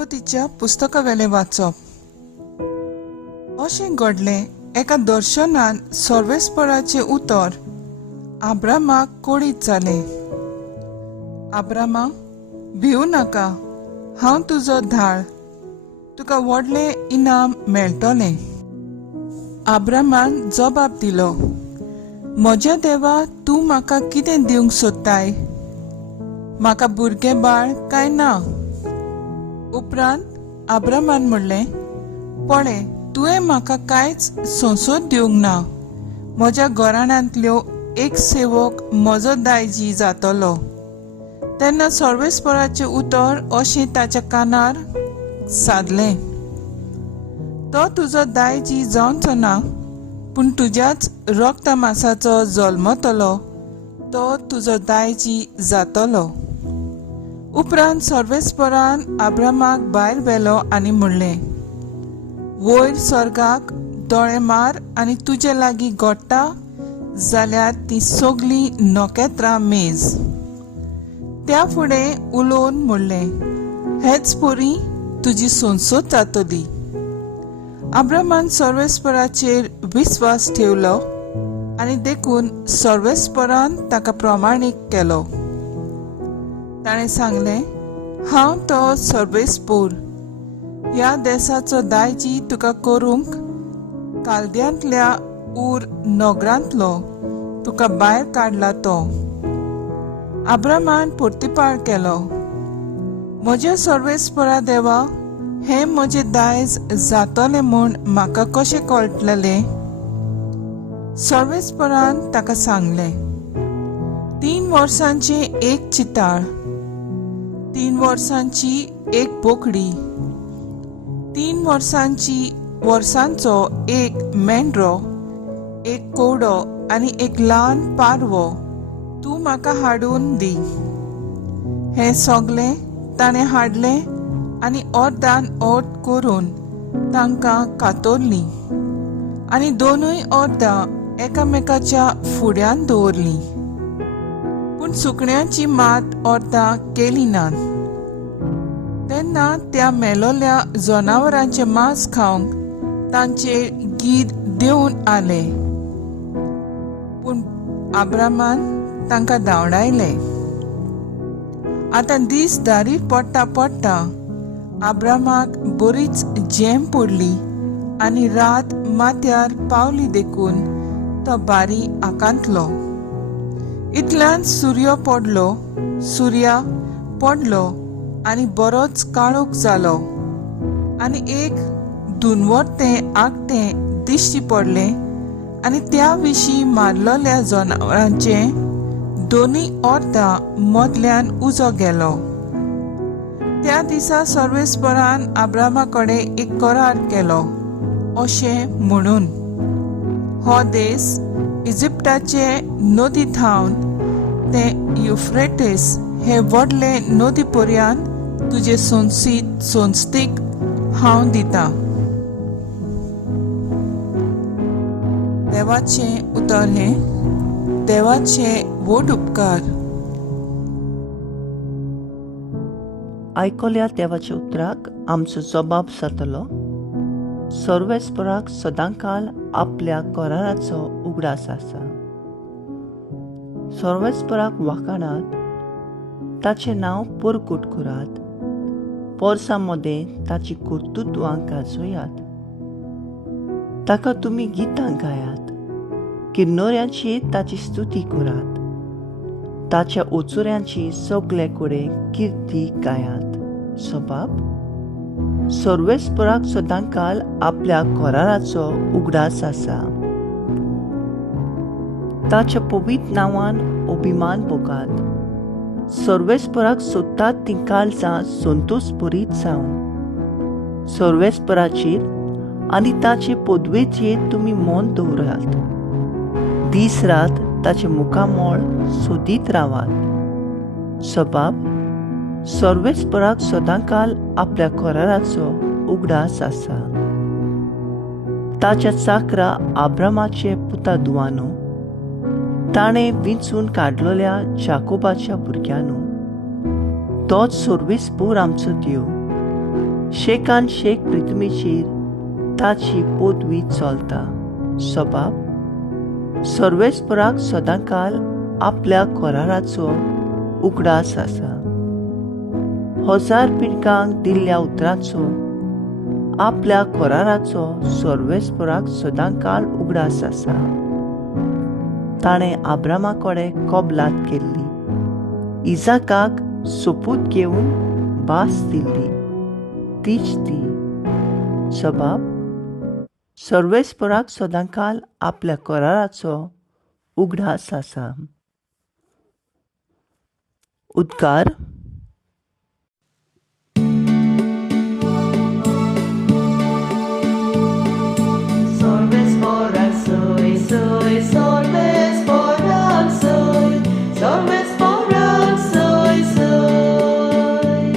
उत्पत्तीच्या पुस्तकावेले वाचप. अशें घडलें, एका दर्शनान सर्वेस्पराचें उतर आब्रामाक कळीत जालें. आब्रामा, भिवू नाका, हांव तुजो धाळ, तुका व्हडलें इनाम मेळटलें. आब्रामान जबाब दिलो, म्हज्या देवा, तूं म्हाका कितें दिवंक सोदताय? म्हाका भुरगें बाळ काय ना? उपरांत आब्रामान म्हणलें, पळय, तुवें म्हाका कांयच संसद दिवंक ना. म्हज्या घराण्यांतल्यो एक सेवक म्हजो दायजी जातलो. तेन्ना सर्वेस्पराचें उतर अशें ताच्या कानार सादलें, तो तुजो दायजी जावचो ना, पूण तुज्याच रक्तमांसाचो जल्मतलो तो तुजो दायजी जातलो. उपरांत सर्वेस्परान आब्रामाक भायर व्हेलो आनी म्हणलें, वयर सर्गाक दोळे मार आनी तुजे लागीं घडटा जाल्यार ती सगळीं नोकेत्रां मेज. त्या फुडें उलोवन म्हणलें, हेच पोरी तुजी संसद जातली. आब्रामान सर्वेस्पराचेर विस्वास ठेवलो आनी देखून सर्वेस्परान ताका प्रमाणीक केलो. ताणें सांगलें, हांव तो सर्वेस्पूर, ह्या देशाचो दायजी तुका करूंक कालद्यांतल्या ऊर नगरांतलो तुका भायर काडला तो. आब्रामान परतीपाळ केलो, म्हज्या सर्वेस्परा देवा, हें म्हजें दायज जातलें म्हूण म्हाका कशें कळटलें? सर्वेस्परान ताका सांगलें, 3 वर्सांचें एक चिताळ, 3 वर्सांची एक बोकडी, 3 वर्सांचो एक मेंढरो, एक कोवडो आनी एक ल्हान पारवो तूं म्हाका हाडून दी. हें सगलें ताणें हाडलें आनी अर्दान अर्द करून तांकां कातरलीं आनी दोनूय अर्दां एकामेकाच्या फुड्यान दवरलीं. पूण सुकण्याची मात अर्दां केली नात. तेन्ना त्या मेलोल्या जनावरांचें मांस खावंक तांचे गीद देऊन आले. पूण आब्रामान तांकां धांवडायलें. आतां दीस दारी पडटा पडटा आब्रामाक बरीच झेम पडली आनी रात माथ्यार पावली देखून तो बारी आकांतलो. इतल्यान सूर्य पडलो आनी बरोच काळोख जालो आनी एक दुनवरतें आगटें दिश्टी पडलें आनी त्या विशीं मारलोल्या जनावरांचें दोनी अर्दां मदल्यान उजो गेलो. त्या दिसा सर्वेस्परान आब्रामा कडेन एक करार केलो, अशें म्हणून, हो देश इजिप्टाचे नदी थावन ते युफ्रेटीस हे व्हडले नदी पर्यंत तुजे संस्थीक हांव दिता. देवाचें उतर हें, देवाचे व्हड उपकार. आयकल्या देवाच्या उतराक आमचो जबाब जातलो, सर्वेस्पराक सदांकाल आपल्या कराराचो उगडास आसा. सर्वेस्पराक वाखाणात, ताचें नांव परकूट करात, पोरसां मदें ताची कर्तुत्वां गाजोयात. ताका तुमी गितां गायात, किन्नोऱ्यांची ताची स्तुती करात, ताच्या ओचुऱ्यांची सगळे कडेन किर्ती गायात. जबाब, सर्वेस्पराक सदांकाल आपल्या कराराचो उगडास आसा. ताच्या पवित्र नांवान अभिमान भोगात. सर्वेस्पराक सोदतात तीं काळजां संतोश भरीत जावन. सर्वेस्पराचेर आनी ताचे पदवेचेर तुमी मन दवरात. दीस रात ताचे मुखामोळ सोदीत रावात. जबाब, सर्वेस्पराक सदांकाल आपल्या कराराचो उगडास आसा. ताच्या चाकरा आब्रामाचे पुता दुआनो, ताणें विंचून काडलेल्या जाकोबाच्या भुरग्यानो, तोच सर्वेस्पूर आमचो देव. शेकान शेक पृथ्वीचेर ताची पोतवी चलता. सबाब सर्वेस्पराक सदांकाल आपल्या कराराचो उगडास आसा. हजार पिडकांक दिल्ल्या उतराचो आपल्या कराराचो सर्वेस्पराक सदांकाल उगडास आसा. ताणें आब्रामा कडेन कबलात केल्ली. इजाकाक सोपूत घेवन भास दिल्ली तीच ती. सबाब सर्वेस्पराक सदांकाल आपल्या कराराचो उगडास आसा. उद्गार Sorbesporak soy, soy, sorbesporak soy, sorbesporak soy, soy.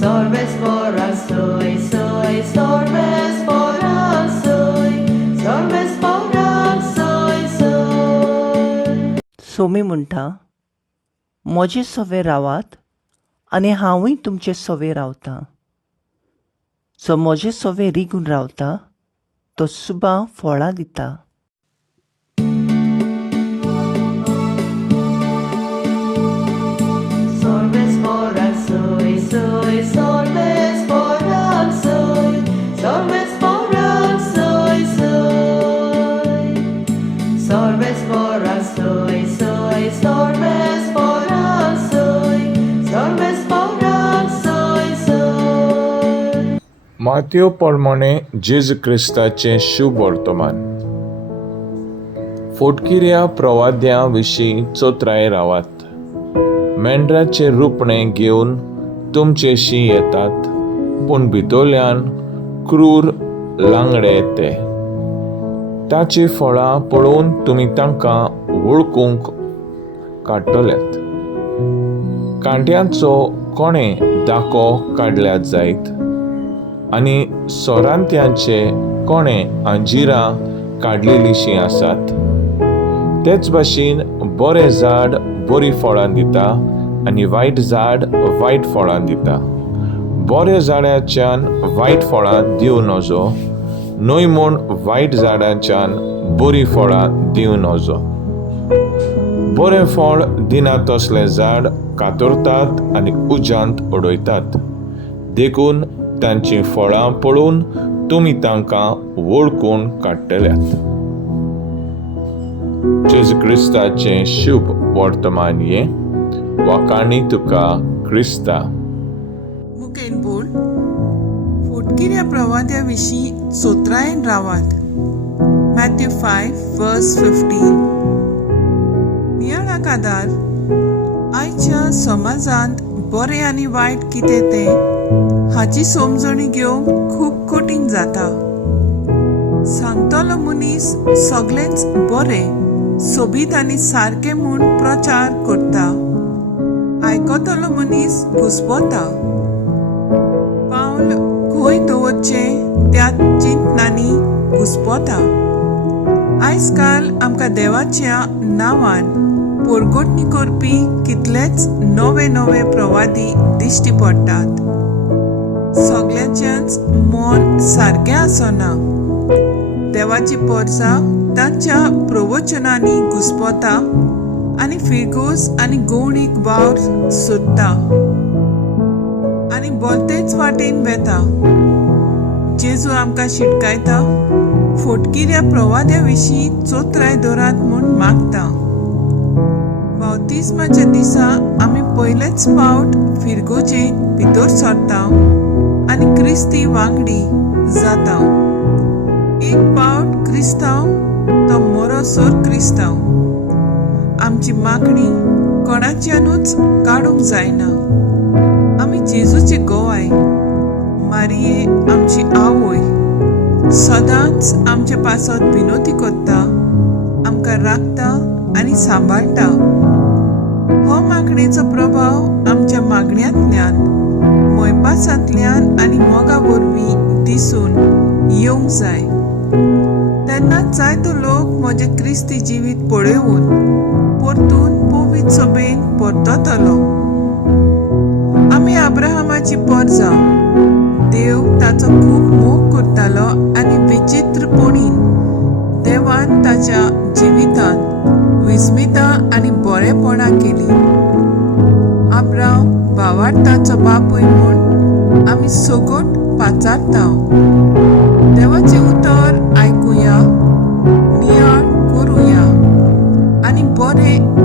Sorbesporak soy, soy, sorbesporak soy, sorbesporak soy, soy. Somi म्हणटा, म्हजे सवे रावात आनी हांवूय तुमचे सवे रावतां. जो म्हजे सवे रिगून रावता तो सुबां फळां दिता. Sorbesporak soy, soy, sorbesporak soy, sorbesporak soy, soy. Sorbesporak soy, soy, sorbesporak soy, sorbesporak soy, soy. माथ्यो प्रमाणे जेजू क्रिस्ताचें शुभ वर्तमान. फोटकिऱ्या प्रवाद्यां विशीं चोत्राय रावात. मेंढराचे रुपणे घेवन तुमचेशी येतात, पूण भितरल्यान क्रूर लांगडे ते. ताची फळां पळोवन तुमी तांकां वळखूंक काडटल्यात. कांट्यांचो कोणें दाखो काडल्यात जायत, आनी सोरांत्यांचे कोणें अंजिरां काडलेलींशीं आसात. तेच भाशेन बरें झाड बरीं फळां दिता आनी वायट झाड वायट फळां दिता. बऱ्या झाडाच्यान वायट फळां दिवं नजो, न्हय म्हूण वायट झाडाच्यान बरीं फळां दिवं नजो. बरें फळ दिना तसलें झाड कातरतात आनी उज्यांत उडयतात. देखून तांचीं फळां पळोवन तुमी तांकां वळखून काडटल्यात. जेजू क्रिस्ताचें शुभ वर्तमान हें वाकाणी तुका क्रिस्ता. मुखेल बोल फोटकिऱ्या प्रवाद्या विशीं चोत्रायन रावात. मॅथ्यू 5:15. नियाळाक आदार. आयच्या समाजांत बरें आनी वायट कितें तें हाची समजणी घेवंक खूब कठीण जाता. सांगतलो मनीस सगळेंच बरें, सोबीत आनी सारकें म्हूण प्रचार करता. आयकतलो मनीस घुस्पता. पावल खंय दवरचें त्या चिंतनांनी घुस्पता. आयज काल आमकां देवाच्या नांवान पोरगोटणी करपी कितलेच नवे नवे प्रवादी दिश्टी पडटात. सगळ्याचेंच मन सारकें आसना. देवाची पोरसां तांच्या प्रवचनांनी घुस्पता आनी फिरघूस आनी गवणीक वावर सोदता आनी बोलतेच वाटेन वेता. जेजू आमकां शिटकायता, फोटकिऱ्या प्रवाद्या विशीं चोत्राय दोरात म्हूण मागता. बावतिस्माच्या दिसा आमी पयलेच फावट फिरगोचेन भितर सरता आनी क्रिस्ती वांगडी जाता. एक पावट क्रिस्तांव तो मोरोसोर क्रिस्तांव. आमची मागणी कोणाच्यानूच काडूंक जायना. आमी जेजूची गोवाय. मारिये आमची आवय सदांच आमचे पासत विनोती करता, आमकां राखता आनी सांबाळटा. हो मागणेचो प्रभाव आमच्या मागण्यांतल्यान, मोयपासांतल्यान आनी मोगा वरवीं दिसून येवंक जाय. तेन्नाच जायतो लोक म्हजे क्रिस्ती जिवीत पळयोवन परतून पवित्र सभेन परततलो. आमी अब्राहमाची परजां. देव ताचो खूब मोग करतालो आनी विचित्रपणीन देवान ताच्या जिवितांत विस्मिता आनी बरेपणां केली. आब्राम भावार्थाचो बापूय म्हूण आमी सगोट पाचारताव. देवाचें उतर आयकुया, नियाळ करुया आनी बरें